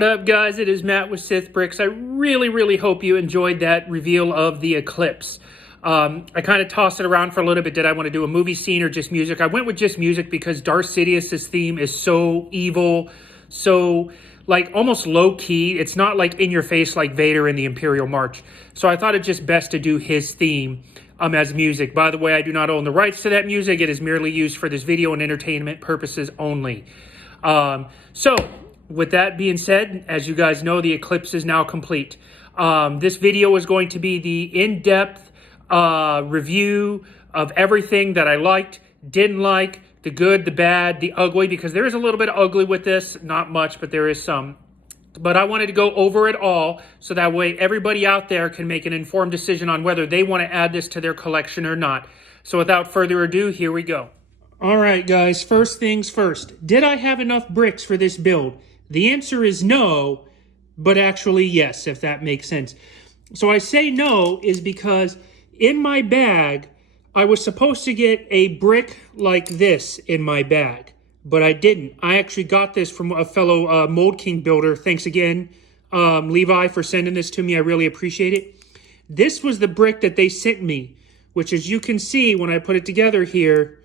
What up, guys? It is Matt with Sith Bricks. I really hope you enjoyed that reveal of the Eclipse. I kind of tossed it around for a little bit. Did I want to do a movie scene or just music? I went with just music because Darth Sidious's theme is so evil, so like almost low-key. It's not like in your face like Vader in the Imperial March. So I thought it just best to do his theme as music. By the way, I do not own the rights to that music. It is merely used for this video and entertainment purposes only. With that being said, as you guys know, the Eclipse is now complete. This video is going to be the in-depth review of everything that I liked, didn't like, the good, the bad, the ugly, because there is a little bit of ugly with this. Not much, but there is some. But I wanted to go over it all so that way everybody out there can make an informed decision on whether they want to add this to their collection or not. So without further ado, here we go. All right, guys, first things first. Did I have enough bricks for this build? The answer is no, but actually yes, if that makes sense. So I say no is because in my bag, I was supposed to get a brick like this in my bag, but I didn't. I actually got this from a fellow Mould King builder. Thanks again, Levi, for sending this to me. I really appreciate it. This was the brick that they sent me, which as you can see when I put it together here,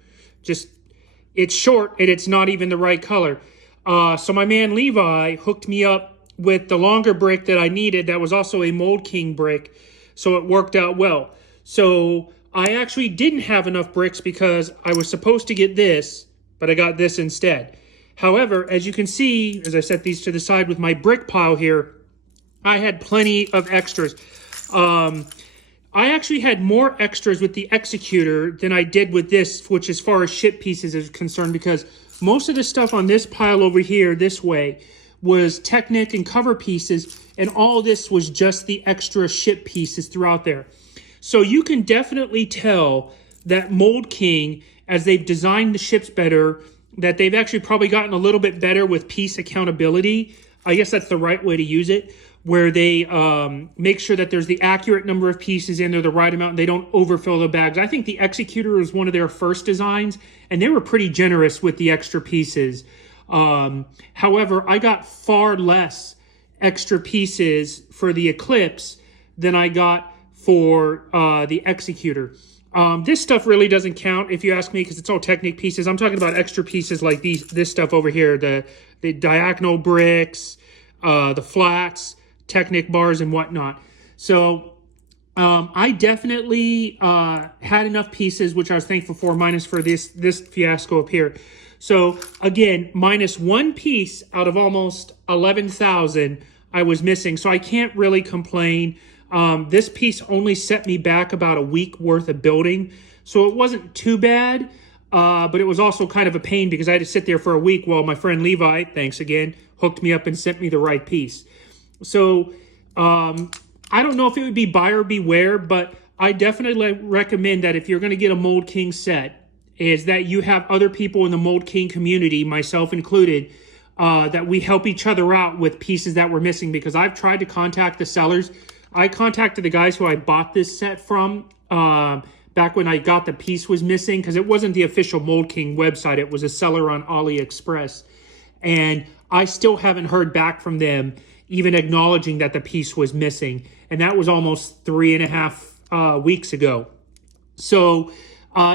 it's short and it's not even the right color. So my man Levi hooked me up with the longer brick that I needed that was also a Mould King brick, so it worked out well. So I actually didn't have enough bricks because I was supposed to get this, but I got this instead. However, as you can see, as I set these to the side with my brick pile here, I had plenty of extras. I actually had more extras with the Executor than I did with this, which as far as ship pieces is concerned, because most of the stuff on this pile over here, this way, was Technic and cover pieces, and all this was just the extra ship pieces throughout there. So you can definitely tell that Mould King, as they've designed the ships better, that they've actually probably gotten a little bit better with piece accountability. I guess that's the right way to use it, where they make sure that there's the accurate number of pieces in there, the right amount, and they don't overfill the bags. I think the Executor was one of their first designs, and they were pretty generous with the extra pieces. However, I got far less extra pieces for the Eclipse than I got for the Executor. This stuff really doesn't count, if you ask me, because it's all Technic pieces. I'm talking about extra pieces like this stuff over here, the diagonal bricks, the flats, Technic bars, and whatnot. So I definitely had enough pieces, which I was thankful for, minus for this fiasco up here. So again, minus one piece out of almost 11,000 I was missing. So I can't really complain. This piece only set me back about a week worth of building. So it wasn't too bad, but it was also kind of a pain because I had to sit there for a week while my friend Levi, thanks again, hooked me up and sent me the right piece. So I don't know if it would be buyer beware, but I definitely recommend that if you're going to get a Mould King set, is that you have other people in the Mould King community, myself included, that we help each other out with pieces that we're missing, because I've tried to contact the sellers. I contacted the guys who I bought this set from back when I got the piece was missing, because it wasn't the official Mould King website. It was a seller on AliExpress. And I still haven't heard back from them, even acknowledging that the piece was missing. And that was almost 3.5 weeks ago. So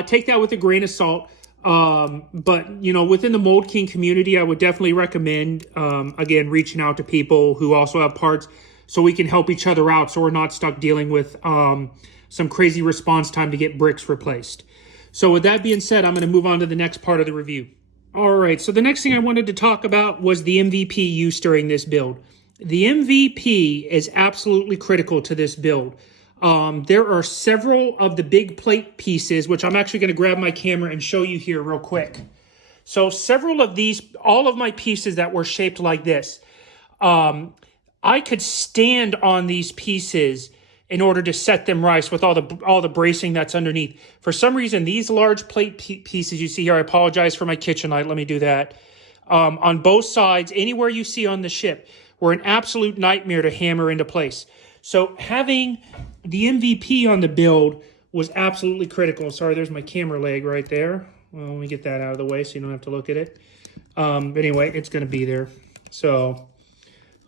take that with a grain of salt. But, you know, within the Mould King community, I would definitely recommend, again, reaching out to people who also have parts so we can help each other out, so we're not stuck dealing with some crazy response time to get bricks replaced. So with that being said, I'm going to move on to the next part of the review. All right, so the next thing I wanted to talk about was the MVP used during this build. The MVP is absolutely critical to this build. There are several of the big plate pieces, which I'm actually going to grab my camera and show you here real quick. So several of these, all of my pieces that were shaped like this, I could stand on these pieces in order to set them right with all the bracing that's underneath. For some reason, these large plate pieces you see here, I apologize for my kitchen light, let me do that. On both sides, anywhere you see on the ship, were an absolute nightmare to hammer into place. So having the MVP on the build was absolutely critical. Sorry, there's my camera leg right there. Well, let me get that out of the way so you don't have to look at it. But anyway, it's going to be there. So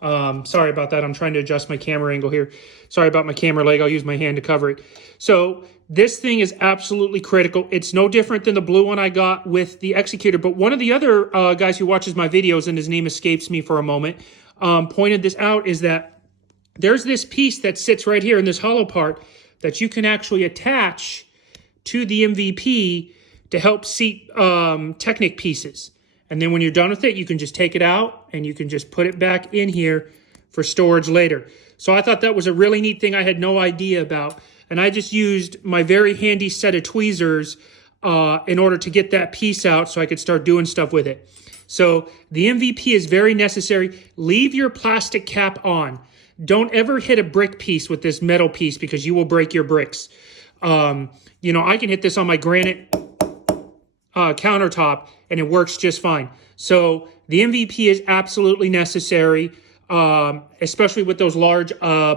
Sorry about that. I'm trying to adjust my camera angle here. Sorry about my camera leg. I'll use my hand to cover it. So this thing is absolutely critical. It's no different than the blue one I got with the Executor. But one of the other guys who watches my videos, and his name escapes me for a moment, pointed this out, is that there's this piece that sits right here in this hollow part that you can actually attach to the MVP to help seat Technic pieces. And then when you're done with it, you can just take it out and you can just put it back in here for storage later. So I thought that was a really neat thing I had no idea about. And I just used my very handy set of tweezers in order to get that piece out so I could start doing stuff with it. So the MVP is very necessary. Leave your plastic cap on. Don't ever hit a brick piece with this metal piece because you will break your bricks. You know, I can hit this on my granite countertop and it works just fine. So the MVP is absolutely necessary, especially with those large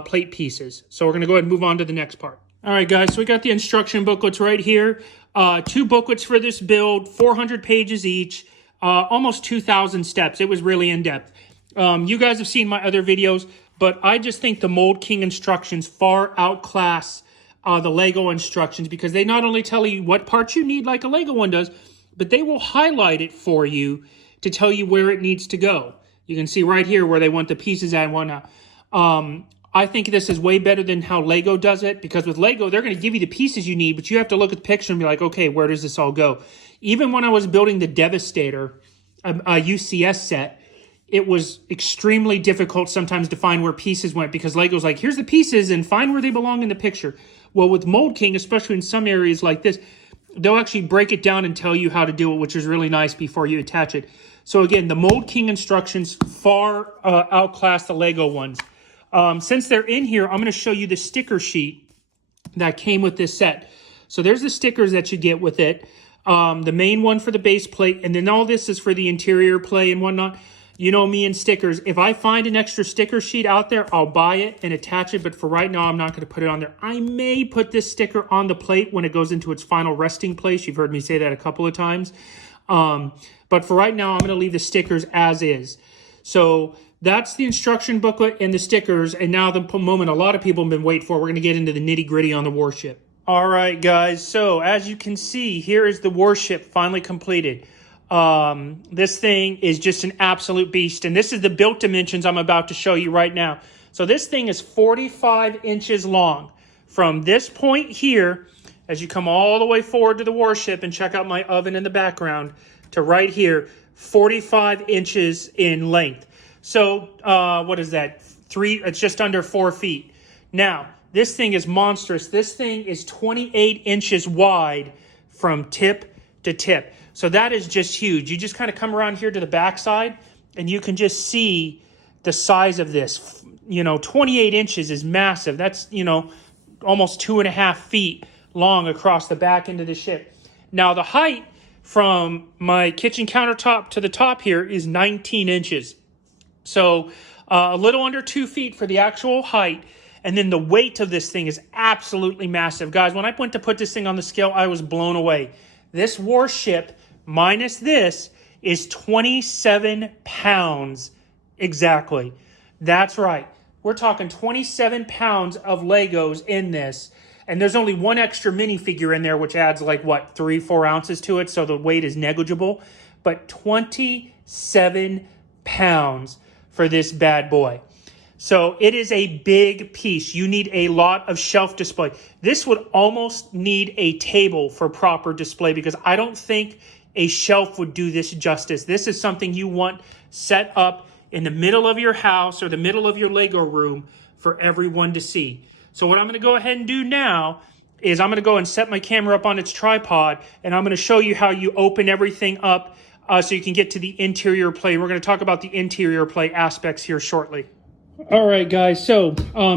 plate pieces. So we're going to go ahead and move on to the next part. All right, guys, so we got the instruction booklets right here. 2 booklets for this build, 400 pages each, almost 2,000 steps. It was really in-depth. You guys have seen my other videos, but I just think the Mould King instructions far outclass the Lego instructions because they not only tell you what parts you need like a Lego one does, but they will highlight it for you to tell you where it needs to go. You can see right here where they want the pieces at and whatnot. I think this is way better than how Lego does it because with Lego, they're going to give you the pieces you need, but you have to look at the picture and be like, okay, where does this all go? Even when I was building the Devastator UCS set, it was extremely difficult sometimes to find where pieces went because Lego's like, here's the pieces and find where they belong in the picture. Well, with Mould King, especially in some areas like this, they'll actually break it down and tell you how to do it, which is really nice before you attach it. So again, the Mould King instructions far outclass the Lego ones. Since they're in here, I'm going to show you the sticker sheet that came with this set. So there's the stickers that you get with it. The main one for the base plate, and then all this is for the interior play and whatnot. You know me and stickers. If I find an extra sticker sheet out there, I'll buy it and attach it. But for right now, I'm not going to put it on there. I may put this sticker on the plate when it goes into its final resting place. You've heard me say that a couple of times. But for right now, I'm going to leave the stickers as is. So that's the instruction booklet and the stickers. And now the moment a lot of people have been waiting for, we're going to get into the nitty gritty on the warship. All right, guys. So as you can see, here is the warship finally completed. This thing is just an absolute beast. And this is the built dimensions I'm about to show you right now. So this thing is 45 inches long. From this point here, as you come all the way forward to the warship and check out my oven in the background, to right here, 45 inches in length. So what is that? It's just under 4 feet. Now, this thing is monstrous. This thing is 28 inches wide from tip to tip. So that is just huge. You just kind of come around here to the backside and you can just see the size of this. You know, 28 inches is massive. That's, you know, almost 2.5 feet long across the back end of the ship. Now the height from my kitchen countertop to the top here is 19 inches. So a little under 2 feet for the actual height. And then the weight of this thing is absolutely massive. Guys, when I went to put this thing on the scale, I was blown away. This warship, minus this, is 27 pounds exactly. That's right. We're talking 27 pounds of Legos in this. And there's only one extra minifigure in there, which adds like, what, 3-4 ounces to it. So the weight is negligible. But 27 pounds for this bad boy. So it is a big piece. You need a lot of shelf display. This would almost need a table for proper display because I don't think a shelf would do this justice. This is something you want set up in the middle of your house or the middle of your Lego room for everyone to see. So what I'm going to go ahead and do now is I'm going to go and set my camera up on its tripod and I'm going to show you how you open everything up so you can get to the interior play. We're going to talk about the interior play aspects here shortly. All right, guys, so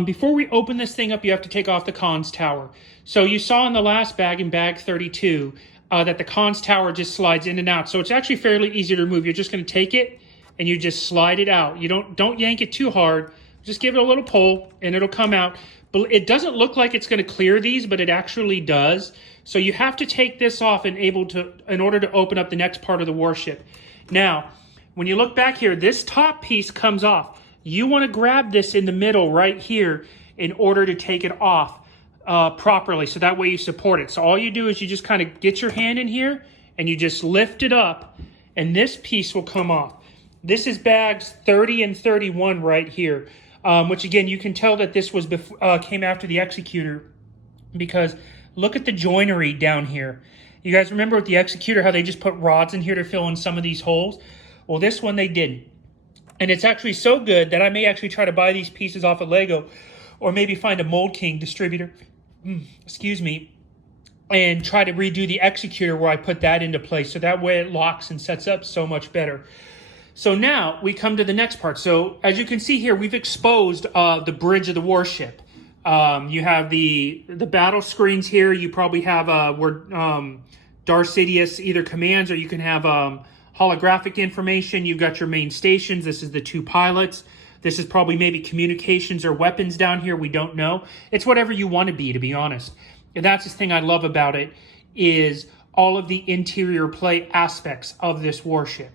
before we open this thing up, you have to take off the cons tower. So you saw in the last bag, in bag 32, that the cons tower just slides in and out. So it's actually fairly easy to remove. You're just going to take it and you just slide it out. You don't yank it too hard. Just give it a little pull and it'll come out. But it doesn't look like it's going to clear these, but it actually does. So you have to take this off in order to open up the next part of the warship. Now, when you look back here, this top piece comes off. you want to grab this in the middle right here in order to take it off properly, so that way you support it. So all you do is you just kind of get your hand in here and you just lift it up, and this piece will come off. This is bags 30 and 31 right here, which again, you can tell that this was came after the Executor, because look at the joinery down here. You guys remember with the Executor how they just put rods in here to fill in some of these holes? Well, this one they didn't. And it's actually so good that I may actually try to buy these pieces off of Lego, or maybe find a Mould King distributor, excuse me, and try to redo the Executor where I put that into place, so that way it locks and sets up so much better. So now we come to the next part. So as you can see here, we've exposed the bridge of the warship. You have the battle screens here. You probably have where Darth Sidious either commands, or you can have holographic information. You've got your main stations. This is the 2 pilots. This is probably maybe communications or weapons down here. We don't know. It's whatever you want to be honest. And that's the thing I love about it, is all of the interior play aspects of this warship.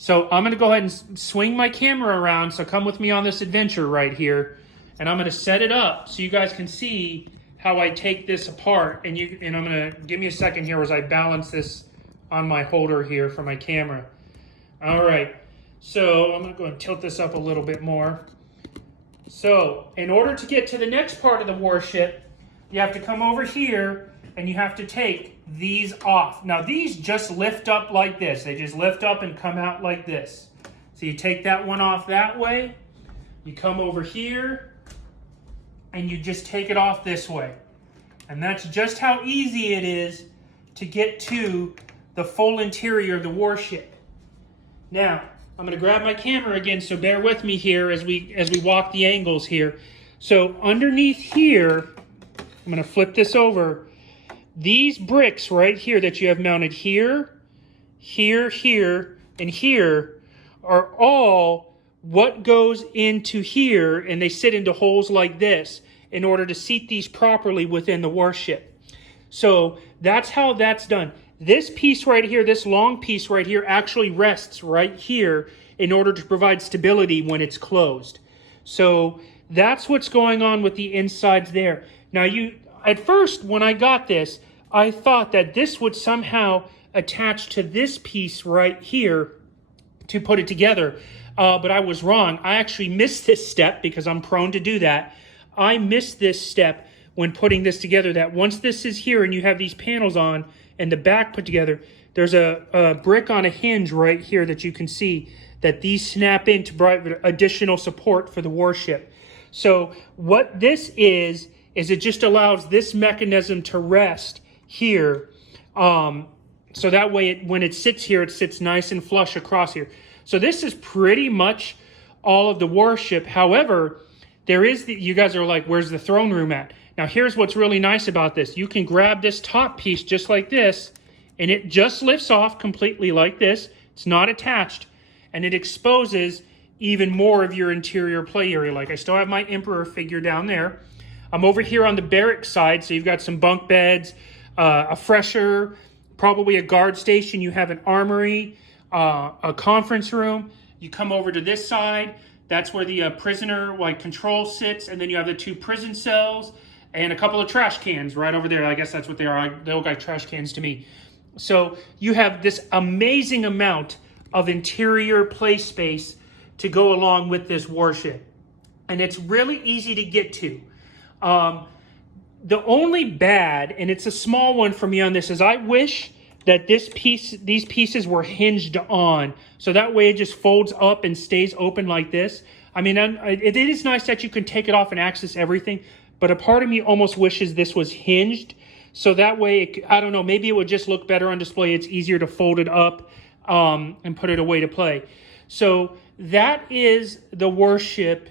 So I'm going to go ahead and swing my camera around. So come with me on this adventure right here. And I'm going to set it up so you guys can see how I take this apart. And I'm going to, give me a second here as I balance this on my holder here for my camera. All right. So I'm going to go and tilt this up a little bit more. So in order to get to the next part of the warship, you have to come over here and you have to take these off. Now these just lift up like this. They just lift up and come out like this. So you take that one off that way. You come over here and you just take it off this way. And that's just how easy it is to get to the full interior of the warship. Now, I'm going to grab my camera again, so bear with me here as we walk the angles here. So underneath here, I'm going to flip this over. These bricks right here that you have mounted here, here, here, and here are all what goes into here, and they sit into holes like this in order to seat these properly within the warship. So that's how that's done. This piece right here, this long piece right here, actually rests right here in order to provide stability when it's closed. So that's what's going on with the insides there. Now at first when I got this, I thought that this would somehow attach to this piece right here to put it together. But I was wrong. I actually missed this step because I'm prone to do that. I missed this step when putting this together, that once this is here and you have these panels on and the back put together, there's a brick on a hinge right here that you can see that these snap in to provide additional support for the warship. So what this is it just allows this mechanism to rest here. So that way when it sits here, it sits nice and flush across here. So this is pretty much all of the warship. However, there is you guys are like, where's the throne room at? Now here's what's really nice about this. You can grab this top piece just like this, and it just lifts off completely like this. It's not attached, and it exposes even more of your interior play area. Like I still have my Emperor figure down there. I'm over here on the barrack side, so you've got some bunk beds, a fresher, probably a guard station. You have an armory, a conference room. You come over to this side. That's where the prisoner control sits, and then you have the 2 prison cells and a couple of trash cans right over there. I guess that's what they are. They look like trash cans to me. So you have this amazing amount of interior play space to go along with this warship, and it's really easy to get to. The only bad, and it's a small one for me on this, is I wish that these pieces were hinged on, so that way it just folds up and stays open like this. I mean, it is nice that you can take it off and access everything, but a part of me almost wishes this was hinged, so that way, I don't know, maybe it would just look better on display. It's easier to fold it up and put it away to play. So that is the warship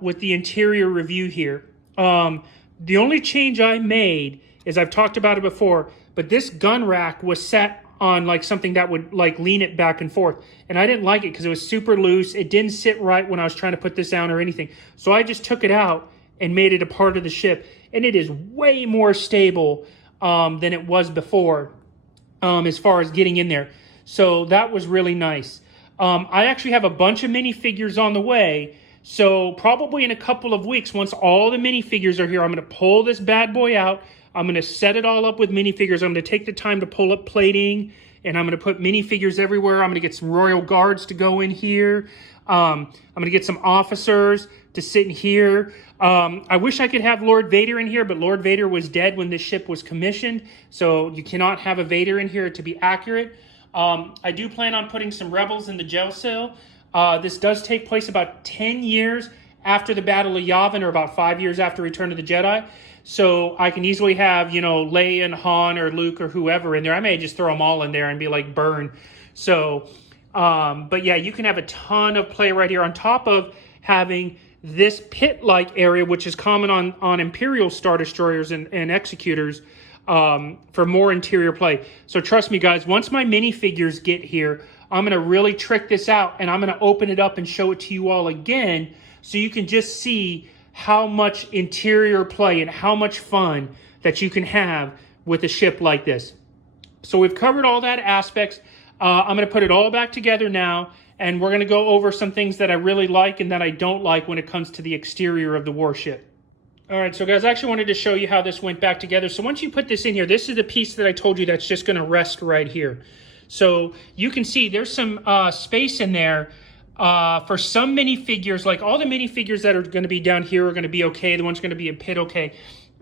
with the interior review here. The only change I made is, I've talked about it before, but this gun rack was set on like something that would like lean it back and forth. And I didn't like it because it was super loose. It didn't sit right when I was trying to put this down or anything. So I just took it out and made it a part of the ship. And it is way more stable than it was before as far as getting in there. So that was really nice. I actually have a bunch of minifigures on the way So probably in a couple of weeks, once all the minifigures are here, I'm going to pull this bad boy out. I'm going to set it all up with minifigures. I'm going to take the time to pull up plating, and I'm going to put minifigures everywhere. I'm going to get some royal guards to go in here. I'm going to get some officers to sit in here. I wish I could have Lord Vader in here, but Lord Vader was dead when this ship was commissioned, so you cannot have a Vader in here to be accurate. I do plan on putting some rebels in the jail cell. This does take place about 10 years after the Battle of Yavin, or about 5 years after Return of the Jedi. So I can easily have, you know, Leia and Han or Luke or whoever in there. I may just throw them all in there and be like, burn. So, but yeah, you can have a ton of play right here on top of having this pit-like area, which is common on Imperial Star Destroyers and Executors, for more interior play. So trust me, guys, once my minifigures get here, I'm going to really trick this out, and I'm going to open it up and show it to you all again so you can just see how much interior play and how much fun that you can have with a ship like this. So we've covered all that aspects. I'm going to put it all back together now, and we're going to go over some things that I really like and that I don't like when it comes to the exterior of the warship. All right, so guys, I actually wanted to show you how this went back together. So once you put this in here, this is the piece that I told you that's just going to rest right here. So you can see there's some space in there for some minifigures. Like all the minifigures that are going to be down here are going to be okay. The one's going to be a pit okay.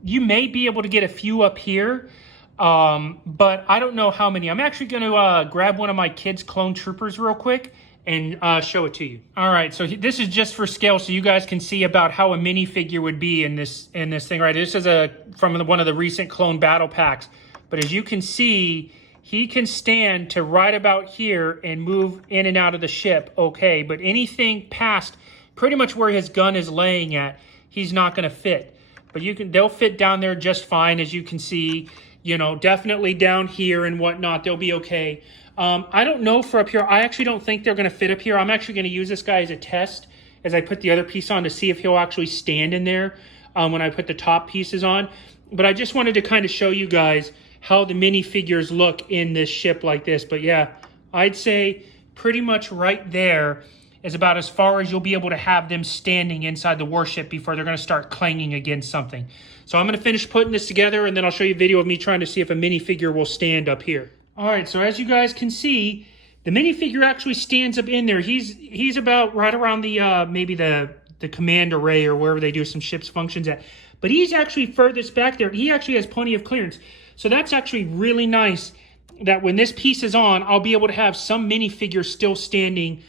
You may be able to get a few up here, but I don't know how many. I'm actually going to grab one of my kids' clone troopers real quick and show it to you. All right, so this is just for scale, so you guys can see about how a minifigure would be in this thing, right? This is from one of the recent clone battle packs. But as you can see, he can stand to right about here and move in and out of the ship, okay? But anything past pretty much where his gun is laying at, he's not going to fit. But they'll fit down there just fine, as you can see. You know, definitely down here and whatnot, they'll be okay. I don't know for up here. I actually don't think they're going to fit up here. I'm actually going to use this guy as a test as I put the other piece on to see if he'll actually stand in there when I put the top pieces on. But I just wanted to kind of show you guys how the minifigures look in this ship like this. But yeah, I'd say pretty much right there is about as far as you'll be able to have them standing inside the warship before they're going to start clanging against something. So I'm going to finish putting this together, and then I'll show you a video of me trying to see if a minifigure will stand up here. All right, so as you guys can see, the minifigure actually stands up in there. He's about right around the maybe the command array or wherever they do some ship's functions at. But he's actually furthest back there. He actually has plenty of clearance. So that's actually really nice that when this piece is on, I'll be able to have some minifigure still standing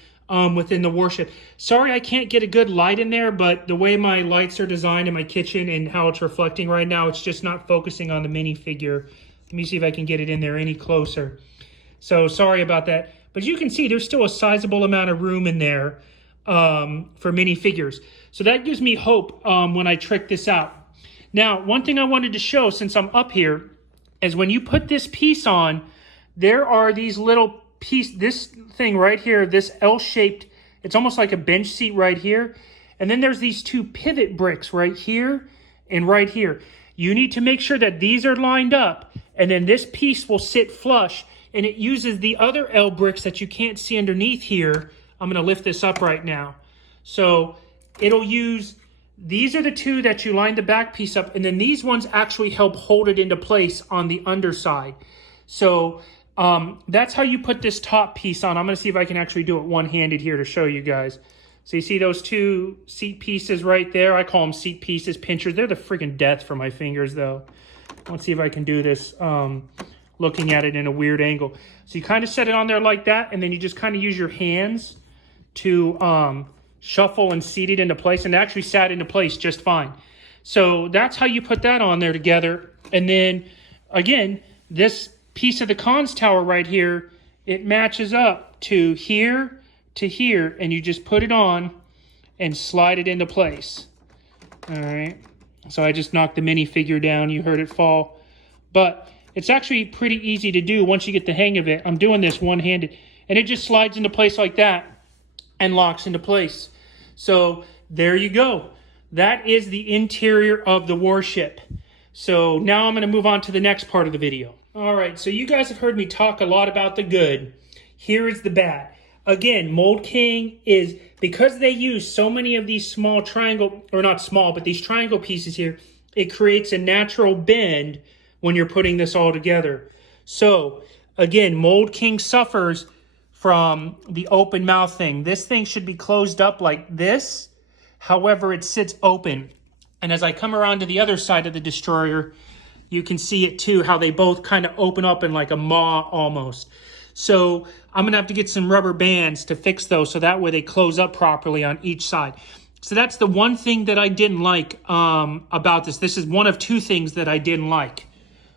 within the warship. Sorry I can't get a good light in there, but the way my lights are designed in my kitchen and how it's reflecting right now, it's just not focusing on the minifigure. Let me see if I can get it in there any closer. So sorry about that. But you can see there's still a sizable amount of room in there for minifigures. So that gives me hope when I trick this out. Now, one thing I wanted to show since I'm up here is when you put this piece on, there are these little this thing right here, this L-shaped, it's almost like a bench seat right here. And then there's these two pivot bricks right here and right here. You need to make sure that these are lined up, and then this piece will sit flush, and it uses the other L bricks that you can't see underneath here. I'm going to lift this up right now. So it'll use, these are the two that you line the back piece up, and then these ones actually help hold it into place on the underside. So that's how you put this top piece on. I'm going to see if I can actually do it one-handed here to show you guys. So you see those two seat pieces right there? I call them seat pieces, pinchers. They're the freaking death for my fingers, though. Let's see if I can do this looking at it in a weird angle. So you kind of set it on there like that, and then you just kind of use your hands to shuffle and seat it into place, and it actually sat into place just fine. So that's how you put that on there together. And then, again, this piece of the comms tower right here, it matches up to here, and you just put it on and slide it into place. All right, so I just knocked the minifigure down. You heard it fall, but it's actually pretty easy to do once you get the hang of it. I'm doing this one-handed, and it just slides into place like that and locks into place. So there you go. That is the interior of the warship. So now I'm going to move on to the next part of the video. All right, so you guys have heard me talk a lot about the good. Here is the bad. Again, Mould King is, because they use so many of these small triangle, or not small, but these triangle pieces here, it creates a natural bend when you're putting this all together. So, again, Mould King suffers from the open mouth thing. This thing should be closed up like this. However, it sits open. And as I come around to the other side of the destroyer, you can see it too, how they both kind of open up in like a maw almost. So I'm gonna have to get some rubber bands to fix those so that way they close up properly on each side. So that's the one thing that I didn't like about this. This is one of two things that I didn't like,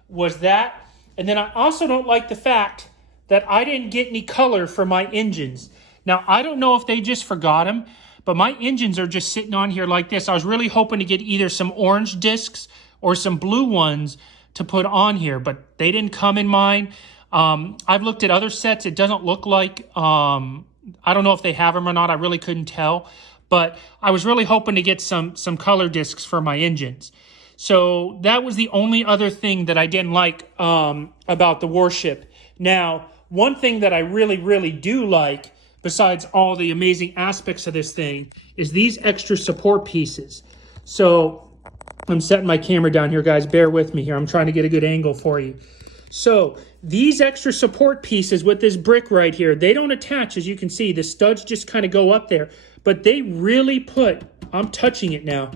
was that. And then I also don't like the fact that I didn't get any color for my engines. Now, I don't know if they just forgot them, but my engines are just sitting on here like this. I was really hoping to get either some orange discs or some blue ones to put on here, but they didn't come in mine. I've looked at other sets. It doesn't look like, I don't know if they have them or not. I really couldn't tell, but I was really hoping to get some color discs for my engines. So that was the only other thing that I didn't like about the Warship. Now, one thing that I really, really do like, besides all the amazing aspects of this thing, is these extra support pieces. So I'm setting my camera down here, guys. Bear with me here. I'm trying to get a good angle for you. So these extra support pieces with this brick right here, they don't attach. As you can see, the studs just kind of go up there, but they really put, I'm touching it now.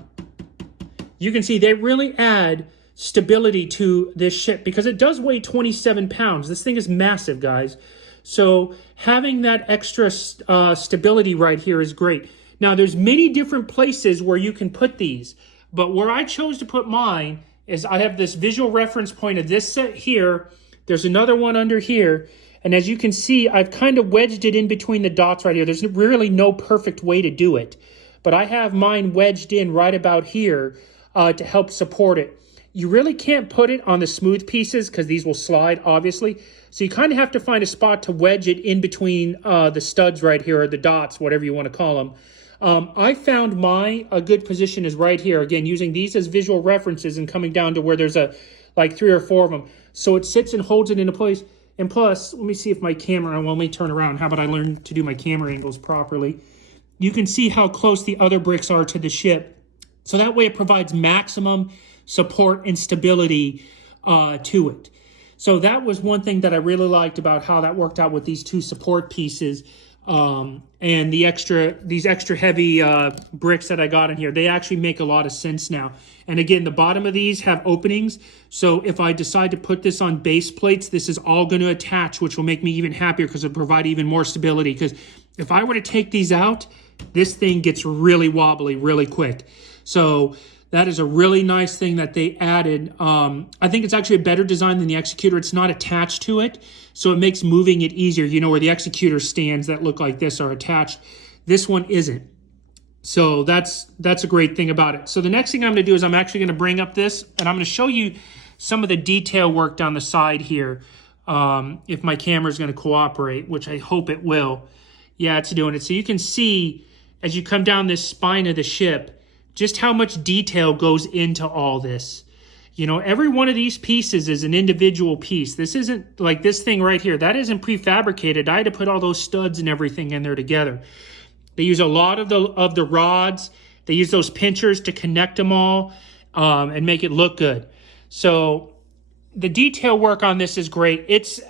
You can see they really add stability to this ship because it does weigh 27 pounds. This thing is massive, guys. So having that extra stability right here is great. Now, there's many different places where you can put these, but where I chose to put mine is I have this visual reference point of this set here. There's another one under here. And as you can see, I've kind of wedged it in between the dots right here. There's really no perfect way to do it, but I have mine wedged in right about here to help support it. You really can't put it on the smooth pieces because these will slide, obviously. So you kind of have to find a spot to wedge it in between the studs right here, or the dots, whatever you want to call them. I found a good position is right here. Again, using these as visual references and coming down to where there's like 3 or 4 of them. So it sits and holds it into place. And plus, let me see if my camera, well, let me turn around. How about I learn to do my camera angles properly? You can see how close the other bricks are to the ship. So that way it provides maximum support and stability to it. So that was one thing that I really liked about how that worked out with these 2 support pieces. And these extra heavy bricks that I got in here, they actually make a lot of sense now. And again, the bottom of these have openings. So if I decide to put this on base plates, this is all going to attach, which will make me even happier because it'll provide even more stability. Because if I were to take these out, this thing gets really wobbly really quick. So that is a really nice thing that they added. I think it's actually a better design than the Executor. It's not attached to it, so it makes moving it easier. You know, where the Executor stands that look like this are attached. This one isn't. So that's a great thing about it. So the next thing I'm going to do is I'm actually going to bring up this, and I'm going to show you some of the detail work down the side here. If my camera is going to cooperate, which I hope it will. Yeah, it's doing it. So you can see as you come down this spine of the ship, just how much detail goes into all this. You know, every one of these pieces is an individual piece. This isn't like this thing right here. That isn't prefabricated. I had to put all those studs and everything in there together. They use a lot of the rods. They use those pinchers to connect them all and make it look good. So the detail work on this is great. It's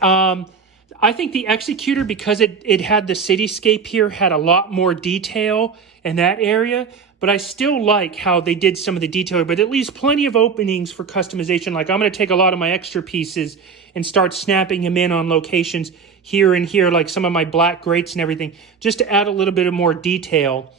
I think the Executor, because it had the cityscape here, had a lot more detail in that area. But I still like how they did some of the detail, but it leaves plenty of openings for customization. Like I'm going to take a lot of my extra pieces and start snapping them in on locations here and here, like some of my black grates and everything, just to add a little bit of more detail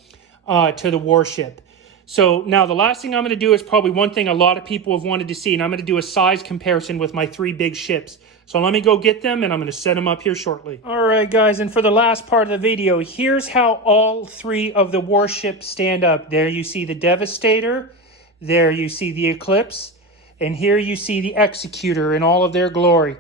to the Warship. So now the last thing I'm going to do is probably one thing a lot of people have wanted to see, and I'm going to do a size comparison with my 3 big ships. So let me go get them, and I'm going to set them up here shortly. All right, guys, and for the last part of the video, here's how all 3 of the warships stand up. There you see the Devastator, there you see the Eclipse, and here you see the Executor in all of their glory.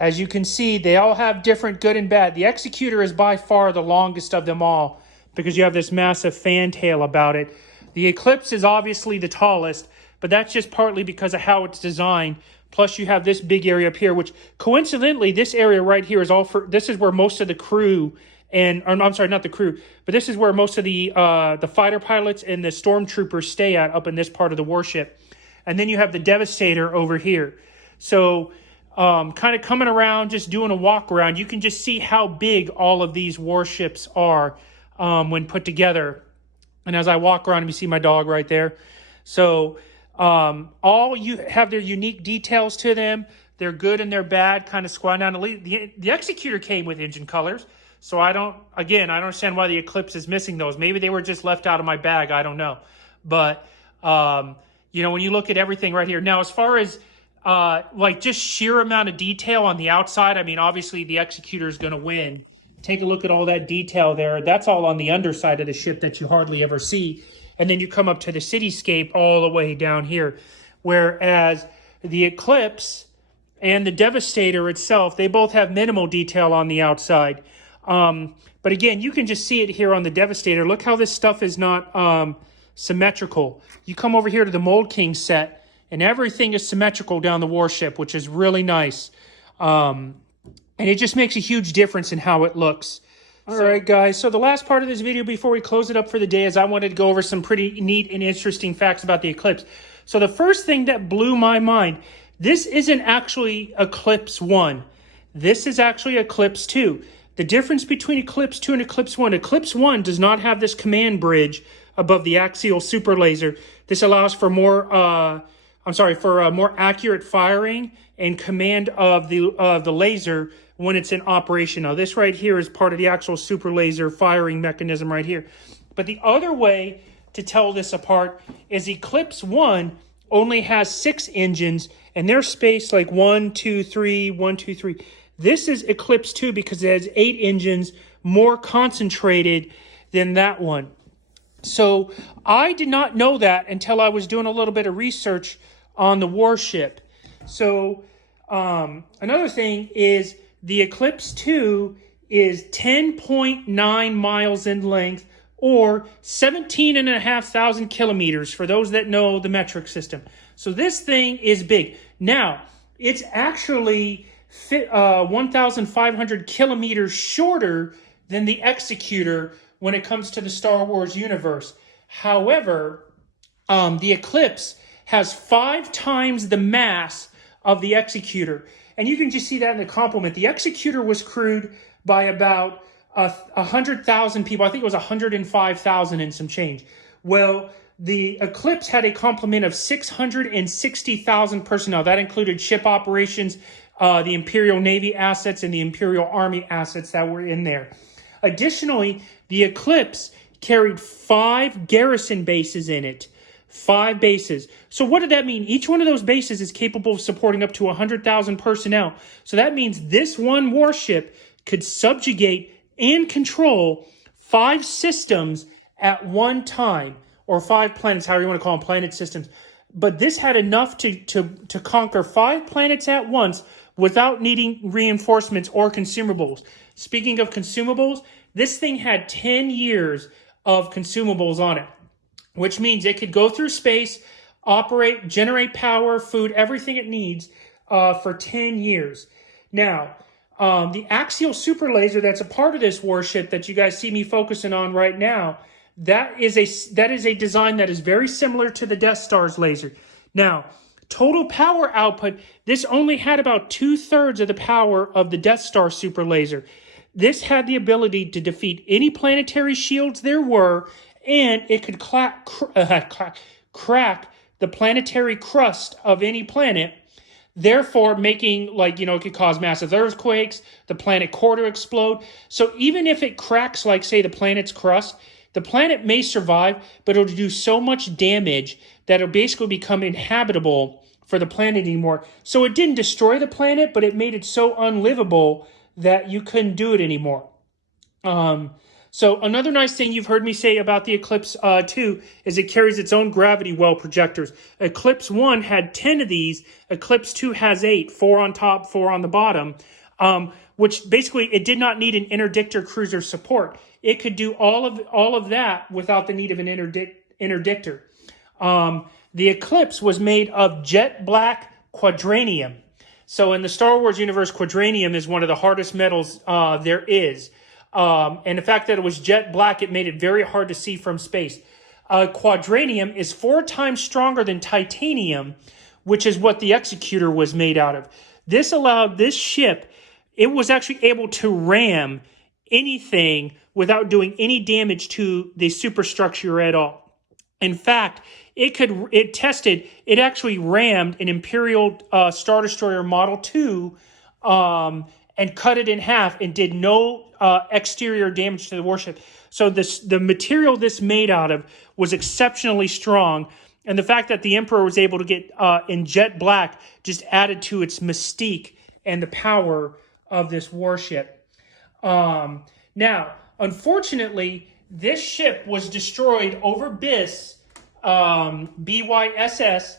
As you can see, they all have different good and bad. The Executor is by far the longest of them all because you have this massive fantail about it. The Eclipse is obviously the tallest, but that's just partly because of how it's designed. Plus you have this big area up here, which coincidentally, this area right here is this is where most of the crew and I'm sorry, not the crew, but this is where most of the fighter pilots and the stormtroopers stay at, up in this part of the warship. And then you have the Devastator over here. So kind of coming around, just doing a walk around, you can just see how big all of these warships are when put together. And as I walk around, you see my dog right there. So all you have their unique details to them. They're good and they're bad, kind of squatting down. The Executor came with engine colors. So I don't understand why the Eclipse is missing those. Maybe they were just left out of my bag. I don't know. But, you know, when you look at everything right here. Now, as far as like just sheer amount of detail on the outside, I mean, obviously the Executor is going to win. Take a look at all that detail there. That's all on the underside of the ship that you hardly ever see. And then you come up to the cityscape all the way down here. Whereas the Eclipse and the Devastator itself, they both have minimal detail on the outside. But again, you can just see it here on the Devastator. Look how this stuff is not symmetrical. You come over here to the Mould King set, and everything is symmetrical down the warship, which is really nice. And it just makes a huge difference in how it looks. All right, guys. So the last part of this video before we close it up for the day is I wanted to go over some pretty neat and interesting facts about the Eclipse. So the first thing that blew my mind, this isn't actually Eclipse 1. This is actually Eclipse 2. The difference between Eclipse 2 and Eclipse 1, Eclipse 1 does not have this command bridge above the axial super laser. This allows for more, more accurate firing and command of the laser when it's in operation. Now, this right here is part of the actual super laser firing mechanism right here. But the other way to tell this apart is Eclipse 1 only has 6 engines, and they're spaced like 1, 2, 3, 1, 2, 3. This is Eclipse 2 because it has 8 engines, more concentrated than that one. So I did not know that until I was doing a little bit of research on the warship. So another thing is the Eclipse 2 is 10.9 miles in length, or 17,500 kilometers for those that know the metric system. So this thing is big. Now, it's actually 1,500 kilometers shorter than the Executor when it comes to the Star Wars universe. However, the Eclipse has 5 times the mass of the Executor. And you can just see that in the complement. The Executor was crewed by about 100,000 people. I think it was 105,000 and some change. Well, the Eclipse had a complement of 660,000 personnel. That included ship operations, the Imperial Navy assets, and the Imperial Army assets that were in there. Additionally, the Eclipse carried 5 garrison bases in it. 5 bases. So what did that mean? Each one of those bases is capable of supporting up to 100,000 personnel. So that means this one warship could subjugate and control 5 systems at one time, or 5 planets, however you want to call them, planet systems. But this had enough to conquer 5 planets at once without needing reinforcements or consumables. Speaking of consumables, this thing had 10 years of consumables on it, which means it could go through space, operate, generate power, food, everything it needs for 10 years. Now, the axial super laser that's a part of this warship that you guys see me focusing on right now, that is a design that is very similar to the Death Star's laser. Now, total power output, this only had about 2/3 of the power of the Death Star super laser. This had the ability to defeat any planetary shields there were, and it could crack the planetary crust of any planet, therefore making, like, you know, it could cause massive earthquakes, the planet core to explode. So even if it cracks, like, say, the planet's crust, the planet may survive, but it'll do so much damage that it'll basically become inhabitable for the planet anymore. So it didn't destroy the planet, but it made it so unlivable that you couldn't do it anymore. So another nice thing you've heard me say about the Eclipse 2 is it carries its own gravity well projectors. Eclipse 1 had 10 of these. Eclipse 2 has 8, 4 on top, 4 on the bottom, which basically it did not need an interdictor cruiser support. It could do all of that without the need of an interdictor. The Eclipse was made of jet black quadranium. So in the Star Wars universe, quadranium is one of the hardest metals there is. And the fact that it was jet black, it made it very hard to see from space. Quadranium is 4 times stronger than titanium, which is what the Executor was made out of. This allowed this ship, it was actually able to ram anything without doing any damage to the superstructure at all. In fact, it actually rammed an Imperial Star Destroyer Model 2 and cut it in half and did no exterior damage to the warship. So the material this made out of was exceptionally strong, and the fact that the Emperor was able to get in jet black just added to its mystique and the power of this warship. Now, unfortunately, this ship was destroyed over BIS, BYSS.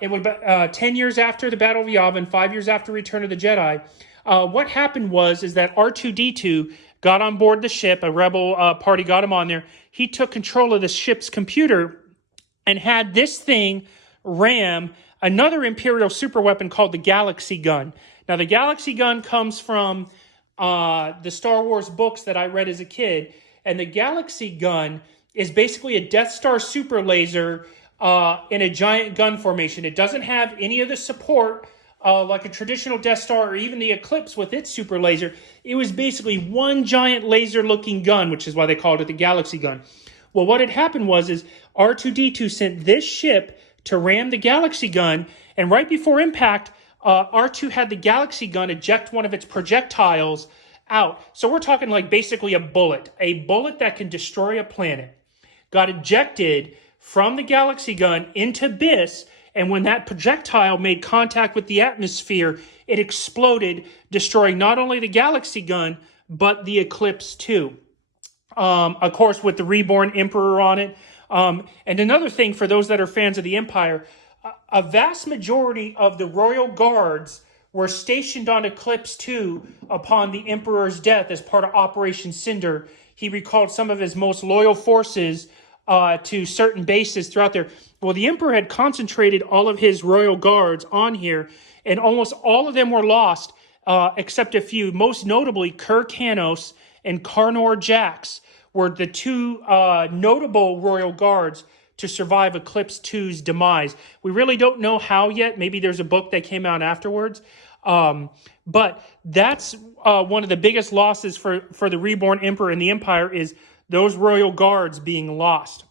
It was 10 years after the Battle of Yavin, 5 years after Return of the Jedi. What happened is that R2-D2 got on board the ship. A rebel party got him on there. He took control of the ship's computer and had this thing ram another Imperial superweapon called the Galaxy Gun. Now, the Galaxy Gun comes from the Star Wars books that I read as a kid. And the Galaxy Gun is basically a Death Star super laser in a giant gun formation. It doesn't have any of the support like a traditional Death Star or even the Eclipse with its super laser. It was basically one giant laser-looking gun, which is why they called it the Galaxy Gun. Well, what had happened is R2-D2 sent this ship to ram the Galaxy Gun, and right before impact, R2 had the Galaxy Gun eject one of its projectiles out. So we're talking like basically a bullet that can destroy a planet. Got ejected from the Galaxy Gun into BIS, and when that projectile made contact with the atmosphere, it exploded, destroying not only the Galaxy Gun, but the Eclipse II. Of course, with the Reborn Emperor on it. And another thing for those that are fans of the Empire, a vast majority of the Royal Guards were stationed on Eclipse II upon the Emperor's death as part of Operation Cinder. He recalled some of his most loyal forces to certain bases throughout there. Well, the Emperor had concentrated all of his Royal Guards on here, and almost all of them were lost, except a few. Most notably, Ker Canos and Carnor Jax were the two notable Royal Guards to survive Eclipse II's demise. We really don't know how yet. Maybe there's a book that came out afterwards. But that's one of the biggest losses for the Reborn Emperor and the Empire is those Royal Guards being lost.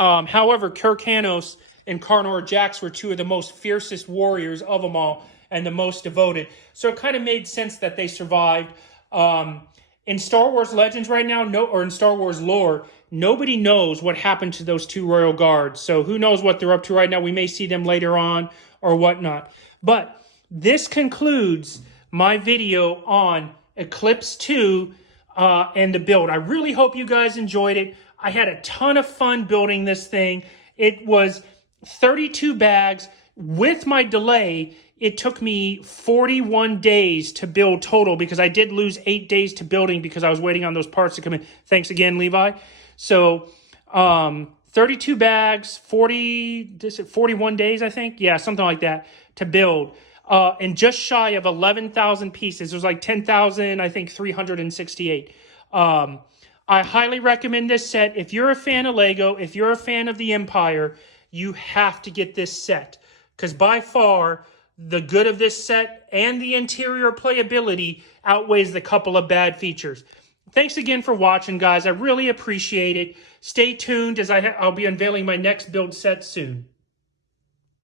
However, Ker Canos and Carnor Jax were two of the most fiercest warriors of them all and the most devoted. So it kind of made sense that they survived. In Star Wars Legends right now, or in Star Wars lore, nobody knows what happened to those two Royal Guards. So who knows what they're up to right now. We may see them later on or whatnot. But this concludes my video on Eclipse II and the build. I really hope you guys enjoyed it. I had a ton of fun building this thing. It was 32 bags. With my delay, it took me 41 days to build total because I did lose 8 days to building because I was waiting on those parts to come in. Thanks again, Levi. So 32 bags, 41 days, I think. Yeah, something like that to build. And just shy of 11,000 pieces. There's like 10,000, I think 368. I highly recommend this set. If you're a fan of Lego, if you're a fan of the Empire, you have to get this set. Because by far, the good of this set and the interior playability outweighs the couple of bad features. Thanks again for watching, guys. I really appreciate it. Stay tuned as I'll be unveiling my next build set soon.